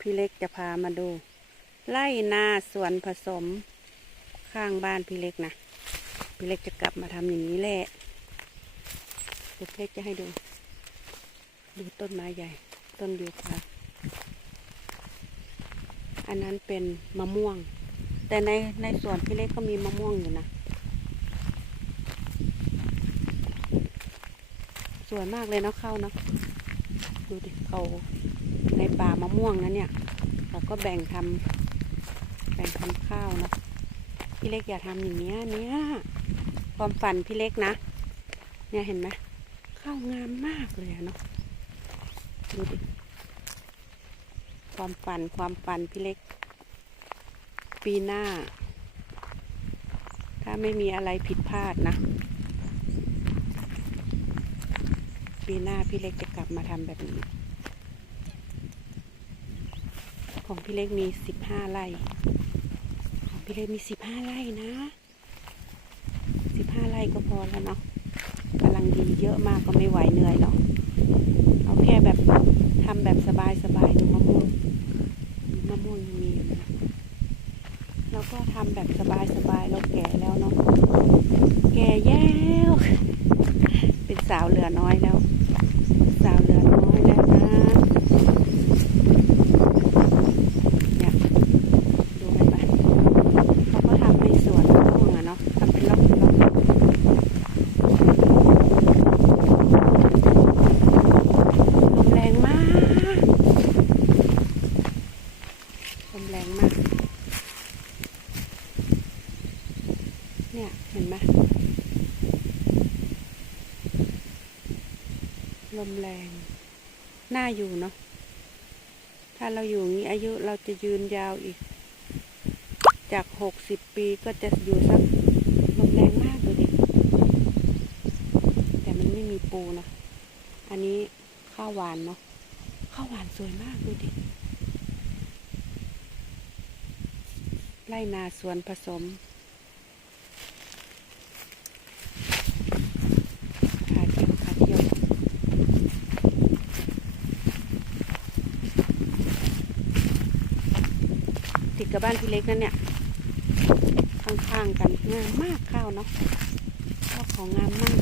พี่เล็กจะพามาดู ไล่นาสวนผสมข้างบ้านพี่เล็กนะ พี่เล็กจะกลับมาทำอย่างนี้แหละเดี๋ยวพี่เล็กจะให้ดู ดูต้นไม้ใหญ่ ต้นยูคาอันนั้นเป็นมะม่วง แต่ในในสวนพี่เล็กก็มีมะม่วงอยู่นะสวยมากเลยเนาะเข้าเนาะดูดิเขา ป่ามะม่วงนะเนี่ย เราก็แบ่งทำแบ่งทำข้าวนะพี่เล็กอย่าทำอย่างเนี้ยเนี่ยความฝันพี่เล็กนะ เนี่ยเห็นไหมข้าวงามมากเลยเนาะดูดิความฝันความฝันพี่เล็ก ปีหน้า ถ้าไม่มีอะไรผิดพลาดนะ ปีหน้าพี่เล็กจะกลับมาทำแบบนี้ ของพี่เล็กมีสิบห้าไร่ ของพี่เล็กมีสิบห้าไร่นะสิบห้าไร่ก็พอแล้วเนาะกำลังดีเยอะมากก็ไม่ไหวเหนื่อยหรอกเอาแค่แบบทำแบบสบายสบายดูมะม่วงมะม่วงมีอยู่นะแล้วก็ทำแบบสบายสบายๆเราแก่แล้วเนาะแก่แย้ว เป็นสาวเหลือน้อยแล้ว สาวเหลือน้อยแล้วนะเนี่ยดูเห็นไหมเขาก็ทำในสวนมะม่วงอะเนาะทำเป็นล็อกล็อกลมแรงมากลมแรงมาก เนี่ยเห็นไหมลมแรงน่าอยู่เนาะถ้าเราอยู่อย่างนี้อายุเราจะยืนยาวอีก จากหกสิบปีก็จะอยู่สักลมแรงมากดูดิแต่มันไม่มีปูนะอันนี้ข้าวหวานเนาะข้าวหวานสวยมากดูดิไร่นาสวนผสม ขาเที่ยวขาเที่ยว ติด กับบ้านพี่เล็กนั่นเนี่ย ข้างๆกันงามมากข้าวเนาะข้าวของงามมาก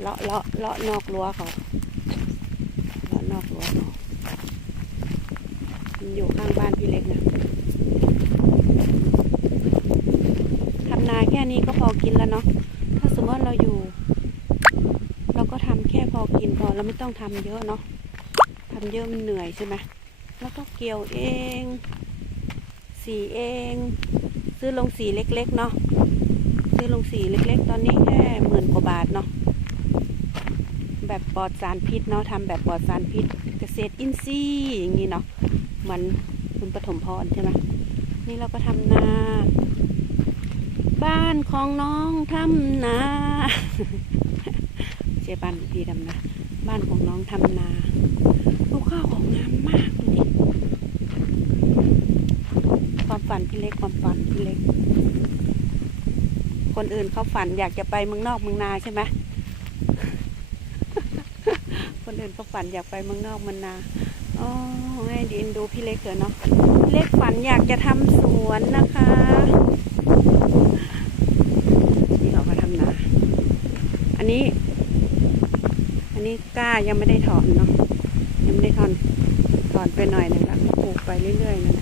เลาะเลาะเลาะนอกรั้วเขาเลาะนอกรั้วเขามันอยู่ข้างบ้านพี่เล็กนะทำนาแค่นี้ก็พอกินแล้วเนาะถ้าสมมติเราอยู่ เราก็ทำแค่พอกินพอเราไม่ต้องทำเยอะเนาะทำเยอะมันเหนื่อยใช่ไหมแล้วก็เกี่ยวเอง สีเอง ซื้อลงสีเล็กๆเนาะซื้อลงสีเล็ก ๆ ตอนนี้แค่หมื่นกว่าบาทเนาะแบบปลอดสารพิษเนาะทำแบบปลอดสารพิษ เกษตรอินทรีย์อย่างนี้เนาะมือนคุณปฐมพรใช่ไหมนี่เราก็ทำนา บ้านของน้องทำนาเจ๊บ้านพี่ทำนาบ้านของน้องทำนาดูกข้าวของงามมากดูดิ ฝันพี่เล็กความฝันพี่เล็ก คนอื่นเขาฝันอยากจะไปเมืองนอกเมืองนาใช่ไหมคนอื่นเขาฝันอยากไปเมืองนอกเมืองนาอ๋อให้ดินดูพี่เล็กเกิดเนาะพี่เล็กฝันอยากจะทำสวนนะคะนี่เขาก็ทำนา อันนี้ อันนี้กล้ายังไม่ได้ถอนเนาะยังไม่ได้ถอนถอนไปหน่อยหนึงแล้วก็ปลูก ไปเรื่อยๆนะ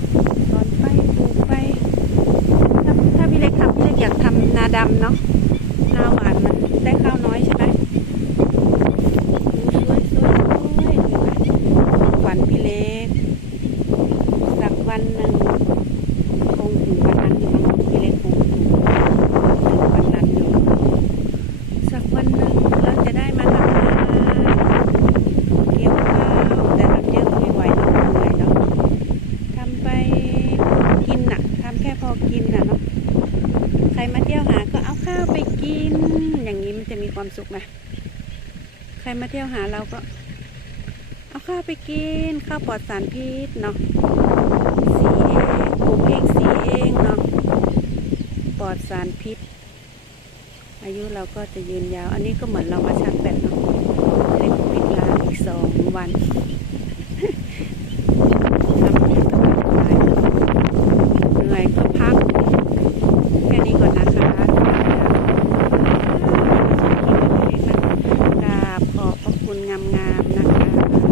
ถอนไปปลูกไป ถ้าถ้าพี่เล็กทำพี่เล็กอยากทำนาดำเนาะนาหวานมันได้ข้าวน้อยใช่ไหมสวยสวยสวยฝันพี่เล็กสักวันหนึ่งคงถึงวันนั้นอยู่มั้งพี่เล็กคงถึงวันนั้นอยู่ สักวันหนึ่งเราจะได้มาทำนาเกี่ยวข้าวแต่ทำเยอะก็ไม่ไหวเนาะเหนื่อยเนาะทำไปกินน่ะทำแค่พอกินน่ะ เนาะใครมาเที่ยวหาก็เอาข้าวไปกิน อย่างนี้มันจะมีความสุขไหมใครมาเที่ยวหาเราก็ เอาข้าวไปกินข้าวปลอดสารพิษเนาะสีเองปลูกเองสีเองเนาะปลอดสารพิษ อายุเราก็จะยืนยาว อันนี้ก็เหมือนเรามาชักแบตเนาะเล็กปิดร้านอีกสองวัน